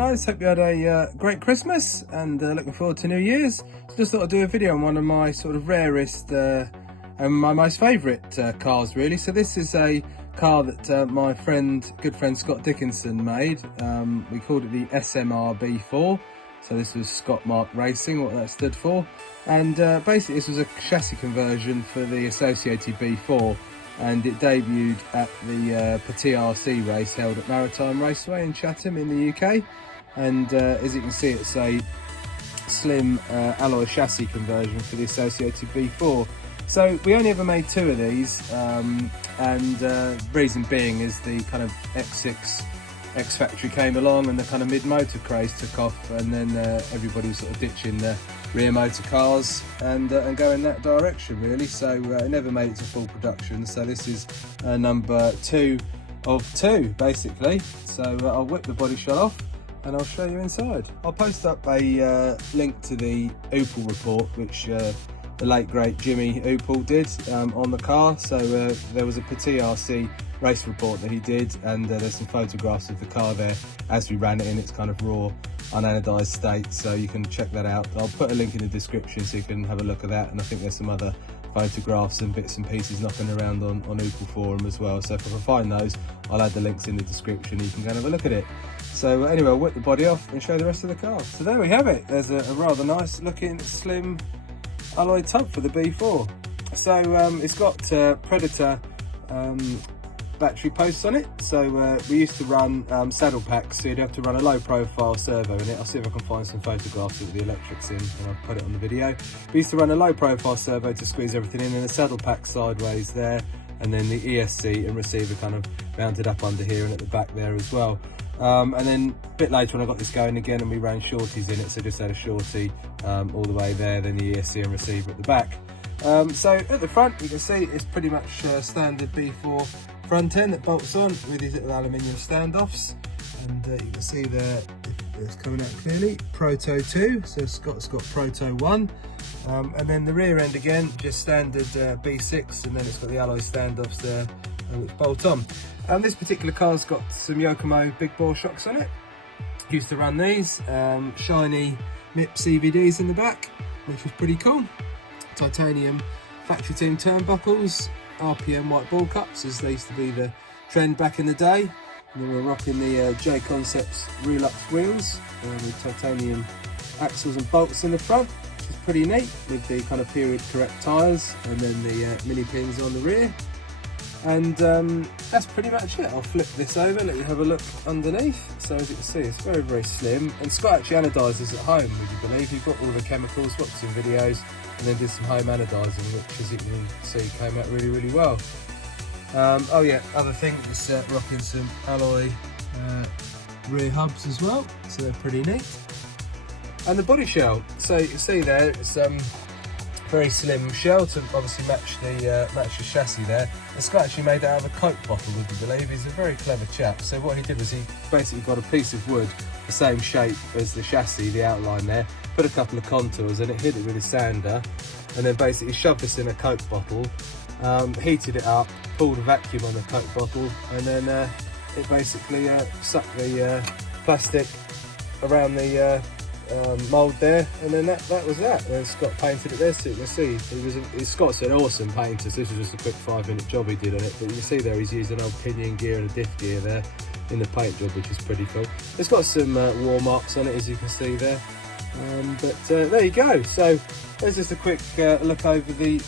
guys, hope you had a great Christmas and looking forward to New Year's. So just thought I'd do a video on one of my sort of rarest and my most favourite cars really. So this is a car that my good friend Scott Dickinson made. We called it the SMR B4. So this was Scott Mark Racing, what that stood for. And basically this was a chassis conversion for the associated B4. And it debuted at the Petit RC Race held at Maritime Raceway in Chatham in the UK. And as you can see, it's a Slim Alloy Chassis conversion for the associated B4. So we only ever made two of these, and reason being is the kind of X6 X Factory came along and the kind of mid-motor craze took off, and then everybody was sort of ditching the rear motor cars and going that direction really. So it never made it to full production. So this is number 2 of 2 basically. So I'll whip the body shell off and I'll show you inside. I'll post up a link to the Opel report which the late great Jimmy Opel did on the car. So there was a Petit RC race report that he did, and there's some photographs of the car there as we ran it in its kind of raw unanodized state, so you can check that out. I'll put a link in the description so you can have a look at that, and I think there's some other photographs and bits and pieces knocking around on Opel forum as well. So if I can find those, I'll add the links in the description, you can go and have a look at it. So anyway, I'll whip the body off and show the rest of the car. So there we have it. There's a rather nice looking slim alloy tub for the B4. So it's got Predator battery posts on it. So we used to run saddle packs, so you'd have to run a low profile servo in it. I'll see if I can find some photographs with the electrics in and I'll put it on the video. We used to run a low profile servo to squeeze everything in, and a saddle pack sideways there, and then the ESC and receiver kind of mounted up under here and at the back there as well. And then a bit later when I got this going again and we ran shorties in it, so just had a shorty all the way there, then the ESC and receiver at the back. So at the front you can see it's pretty much standard B4 front end that bolts on with these little aluminium standoffs, and you can see there it's coming out clearly, Proto 2, so Scott's got Proto 1, and then the rear end again just standard B6, and then it's got the alloy standoffs there which bolt on. This particular car's got some Yokomo big bore shocks on it. Used to run these, shiny MIP CVDs in the back, which was pretty cool. Titanium factory team turnbuckles, RPM white ball cups, as they used to be the trend back in the day. And then we're rocking the J Concepts Relux wheels with titanium axles and bolts in the front, which is pretty neat, with the kind of period correct tyres, and then the mini pins on the rear. And that's pretty much it. I'll flip this over, let you have a look underneath. So as you can see, it's very, very slim. And Scott actually anodises at home, would you believe? He got all the chemicals, watched some videos, and then did some home anodising, which as you can see came out really, really well. Oh yeah, other thing is rocking some alloy rear hubs as well, so they're pretty neat. And the body shell, so you can see there, it's very slim shell to obviously match the chassis there. And Scott actually made that out of a Coke bottle, would you believe? He's a very clever chap. So what he did was he basically got a piece of wood the same shape as the chassis, the outline there, put a couple of contours in it, hit it with a sander, and then basically shoved this in a Coke bottle, heated it up, pulled a vacuum on the Coke bottle, and then it basically sucked the plastic around the mould there, and then that was that. And Scott painted it there, so you can see Scott's an awesome painter, so this was just a quick 5-minute job he did on it, but you can see there he's used an old pinion gear and a diff gear there in the paint job, which is pretty cool. It's got some war marks on it, as you can see there, but there you go. So there's just a quick look over the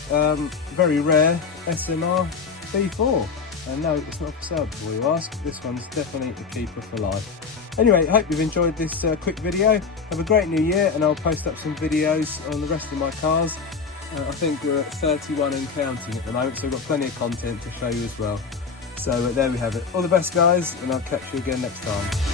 very rare SMR B4. And no, it's not for sale before you ask. This one's definitely a keeper for life. Anyway, I hope you've enjoyed this quick video. Have a great new year, and I'll post up some videos on the rest of my cars. I think we're at 31 and counting at the moment, so we've got plenty of content to show you as well. So there we have it. All the best, guys, and I'll catch you again next time.